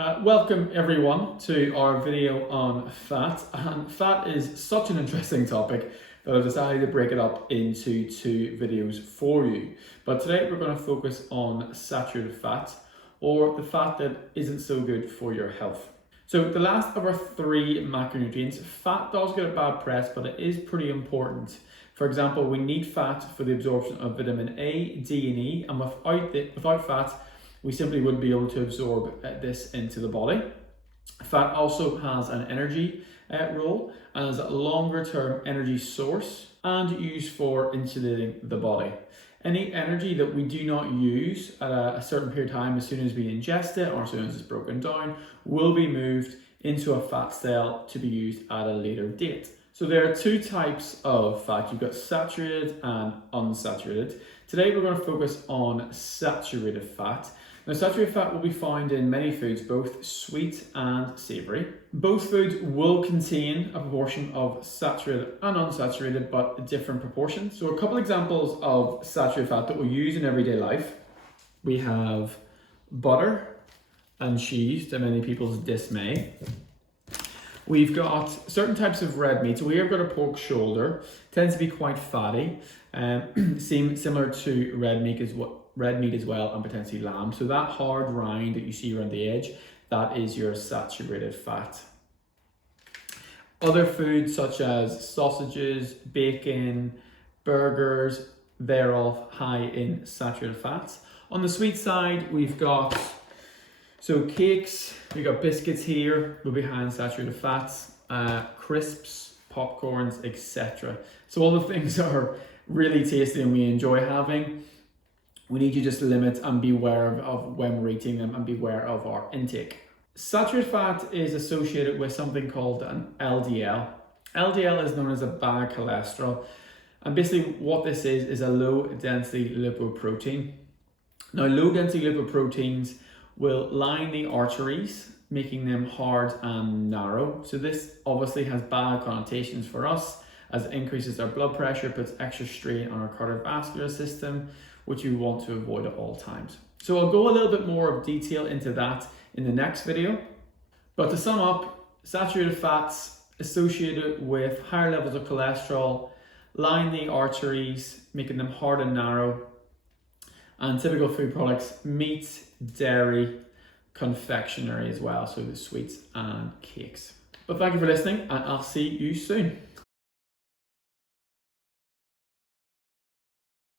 Welcome everyone to our video on fat. And fat is such an interesting topic that I've decided to break it up into two videos for you. But today we're going to focus on saturated fat, or the fat that isn't so good for your health. So the last of our three macronutrients, fat does get a bad press, but it is pretty important. For example, we need fat for the absorption of vitamin A, D and E, and without fat, we simply wouldn't be able to absorb this into the body. Fat also has an energy role and is a longer term energy source and used for insulating the body. Any energy that we do not use at a certain period of time, as soon as we ingest it or as soon as it's broken down, will be moved into a fat cell to be used at a later date. So there are two types of fat. You've got saturated and unsaturated. Today we're going to focus on saturated fat. Now, saturated fat will be found in many foods, both sweet and savoury. Both foods will contain a proportion of saturated and unsaturated, but different proportions. So a couple examples of saturated fat that we'll use in everyday life. We have butter and cheese, to many people's dismay. We've got certain types of red meat. So we have got a pork shoulder, tends to be quite fatty, similar to red meat as well, and potentially lamb. So that hard rind that you see around the edge, that is your saturated fat. Other foods such as sausages, bacon, burgers, they're all high in saturated fats. On the sweet side, we've got cakes, we've got biscuits here, will be high in saturated fats, crisps, popcorns, etc. So all the things that are really tasty and we enjoy having, we need to just limit and be aware of when we're eating them and be aware of our intake. Saturated fat is associated with something called an LDL. LDL is known as a bad cholesterol. And basically what this is a low density lipoprotein. Now, low density lipoproteins will line the arteries, making them hard and narrow. So this obviously has bad connotations for us, as it increases our blood pressure, puts extra strain on our cardiovascular system, which you want to avoid at all times. So I'll go a little bit more of detail into that in the next video. But to sum up, saturated fats associated with higher levels of cholesterol, line the arteries, making them hard and narrow, and typical food products, meat, dairy, confectionery as well, so the sweets and cakes. But thank you for listening, and I'll see you soon.